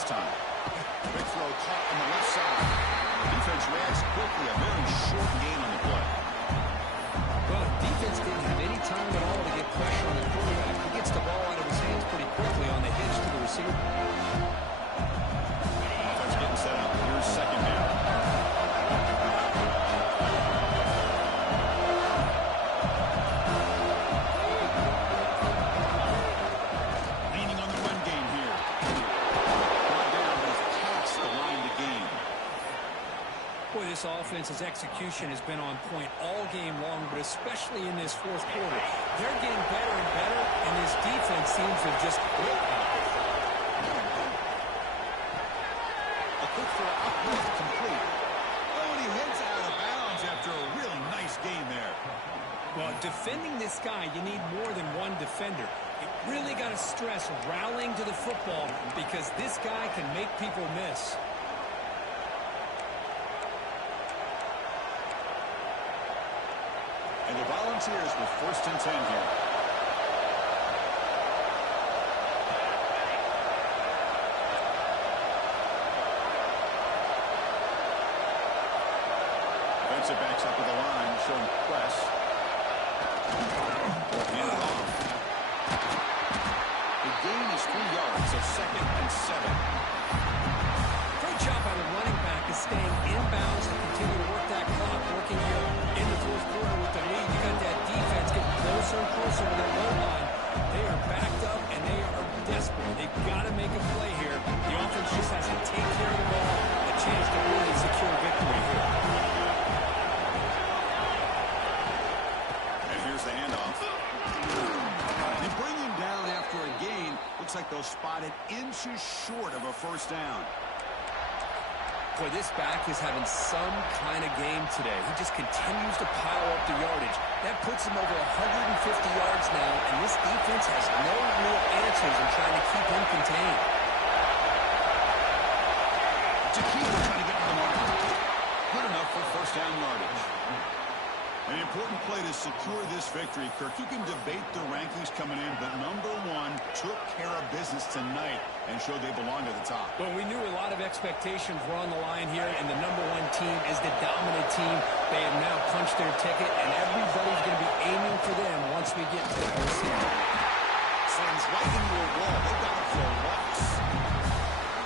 this time. Big throw caught on the left side. Defense reacts quickly. A very short gain on the play. Well, defense didn't have any time at all to get pressure on the quarterback. He gets the ball out of his hands pretty quickly on the hitch to the receiver. Offense getting set up. Here's second down. Leaning on the run game here. Brought down, but is past the line to gain. Boy, this offense's execution has been on point all game long, but especially in this fourth quarter. They're getting better and better, and this defense seems to have just quit. A quick throw uplift complete. Oh, and he heads out of bounds after a really nice game there. Well, defending this guy, you need more than one defender. You really got to stress rallying to the football because this guy can make people miss. And the Volunteers with 1st and 10 here. Defensive backs up to the line, showing press. Hand it off. The gain is 3 yards, so 2nd and 7. Great job by the running back is staying inbounds to continue to work that clock, working here in the fourth quarter with the lead. You got that defense getting closer and closer to their goal line. They are backed up, and they are desperate. They've got to make a play here. The offense just has to take care of the ball, a chance to really secure victory here. And here's the handoff. They bring him down after a gain. Looks like they'll spot it inches short of a 1st down. Boy, this back is having some kind of game today. He just continues to pile up the yardage. That puts him over 150 yards now, and this defense has no real answers in trying to keep him contained. Tequila trying to get to the mark. Good enough for 1st down yardage. An important play to secure this victory, Kirk. You can debate the rankings coming in, but number 1 took care of business tonight and showed they belong at the top. Well, we knew a lot of expectations were on the line here, and the number 1 team is the dominant team. They have now punched their ticket, and everybody's going to be aiming for them once we get to the Coliseum. Sends right into a wall. They got it for a loss.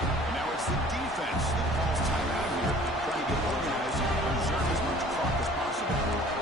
And now it's the defense that calls timeout here, trying to get organized and preserve as much clock as possible.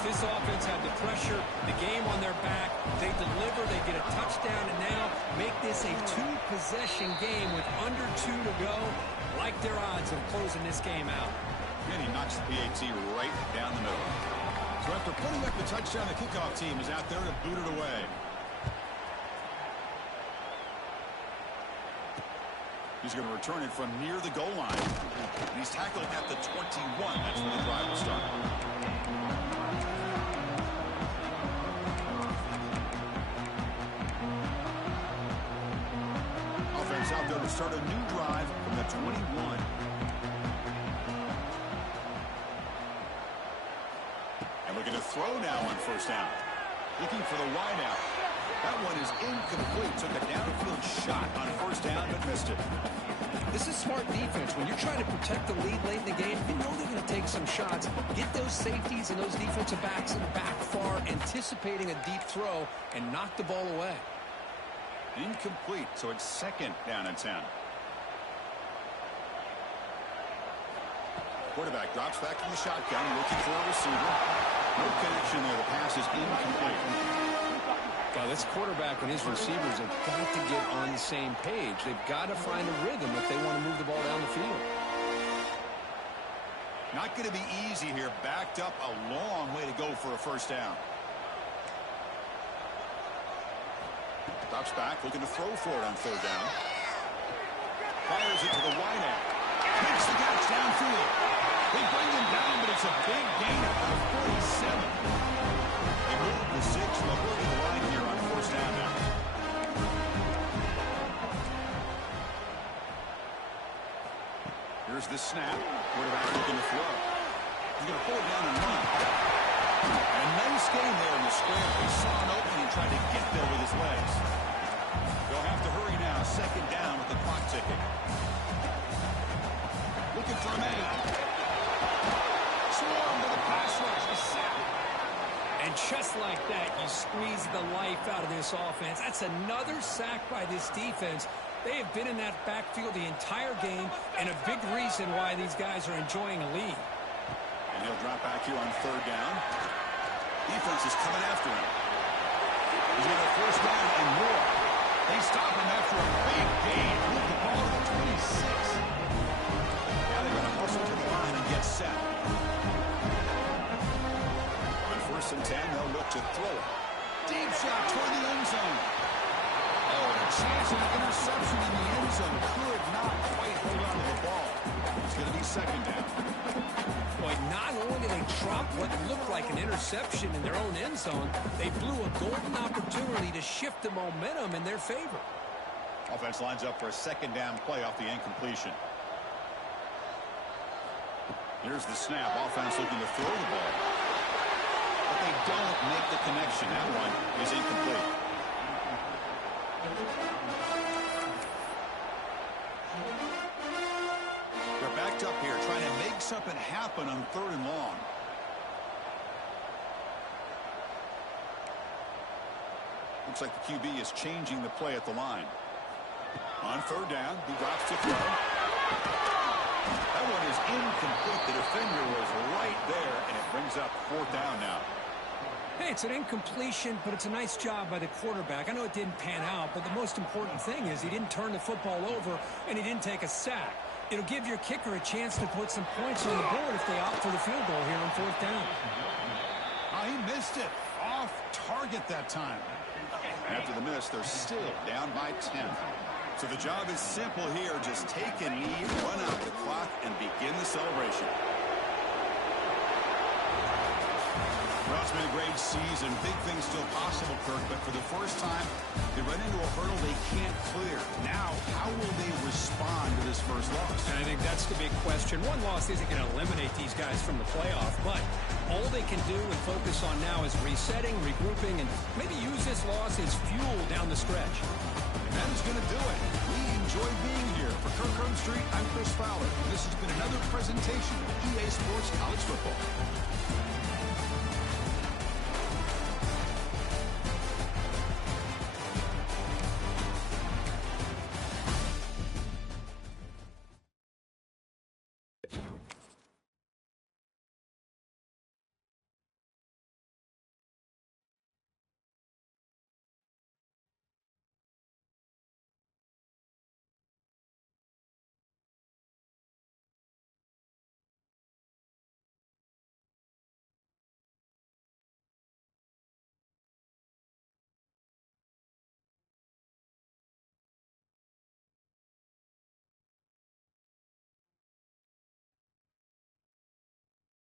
This offense had the pressure, the game on their back. They deliver, they get a touchdown, and now make this a 2-possession game with under 2 to go. Like their odds of closing this game out. And he knocks the PAT right down the middle. So after putting up the touchdown, the kickoff team is out there to boot it away. He's going to return it from near the goal line. And he's tackled at the 21. That's where the drive will start. Offense out there to start a new drive from the 21. And looking to throw now on 1st down. Looking for the wideout. That one is incomplete. Took a downfield shot on 1st down, but missed it. This is smart defense. When you're trying to protect the lead late in the game, you know they're going to take some shots. Get those safeties and those defensive backs in back far, anticipating a deep throw, and knock the ball away. Incomplete, so it's 2nd down and 10. Quarterback drops back in the shotgun, looking for a receiver. No connection there. The pass is incomplete. Well, this quarterback and his receivers have got to get on the same page. They've got to find a rhythm if they want to move the ball down the field. Not going to be easy here. Backed up a long way to go for a first down. Drops back, looking to throw for it on third down. Fires it to the wide end. Makes the catch downfield. They bring him down, but it's a big gain at about 47. They move the 6. They'll go to the line here on first down now. Here's the snap. Quarterback looking to throw. He's going to pull it down and run. And a nice game there in the square. He saw an opening and tried to get there with his legs. They'll have to hurry now. Second down with the clock ticking. Looking for a man. Swarm to the pass rush. A sack. And just like that, you squeeze the life out of this offense. That's another sack by this defense. They have been in that backfield the entire game, and a big reason why these guys are enjoying a lead. And he'll drop back here on third down. Defense is coming after him. He's got a first down and more. They stop him after a big gain. Move the ball to the 26. Now they're going to hustle to the line and get set. On first and 10, they'll look to throw it. Deep shot toward the end zone. Oh, and a chance of an interception in the end zone. Could not quite hold on to the ball. It's going to be second down. Boy, not only did they drop what looked like an interception in their own end zone, they blew a golden opportunity to shift the momentum in their favor. Offense lines up for a second down play off the incompletion. Here's the snap. Offense looking to throw the ball. But they don't make the connection. That one is incomplete. They're backed up here trying to make something happen on third and long. Looks like the QB is changing the play at the line. On third down, he drops to throw. That one is incomplete. The defender was right there, and it brings up fourth down now. Hey, it's an incompletion, but it's a nice job by the quarterback. I know it didn't pan out, but the most important thing is he didn't turn the football over, and he didn't take a sack. It'll give your kicker a chance to put some points on the board if they opt for the field goal here on fourth down. Oh, he missed it. Off target that time. After the miss, they're still down by 10. So the job is simple here. Just take a knee, run out the clock, and begin the celebration. Well, it's been a great season. Big things still possible, Kirk, but for the first time, they run into a hurdle they can't clear. Now, how will they respond to this first loss? And I think that's the big question. One loss isn't going to eliminate these guys from the playoff, but all they can do and focus on now is resetting, regrouping, and maybe use this loss as fuel down the stretch. And that is going to do it. We enjoyed being here. For Kirk Street, I'm Chris Fowler. This has been another presentation of EA Sports College Football.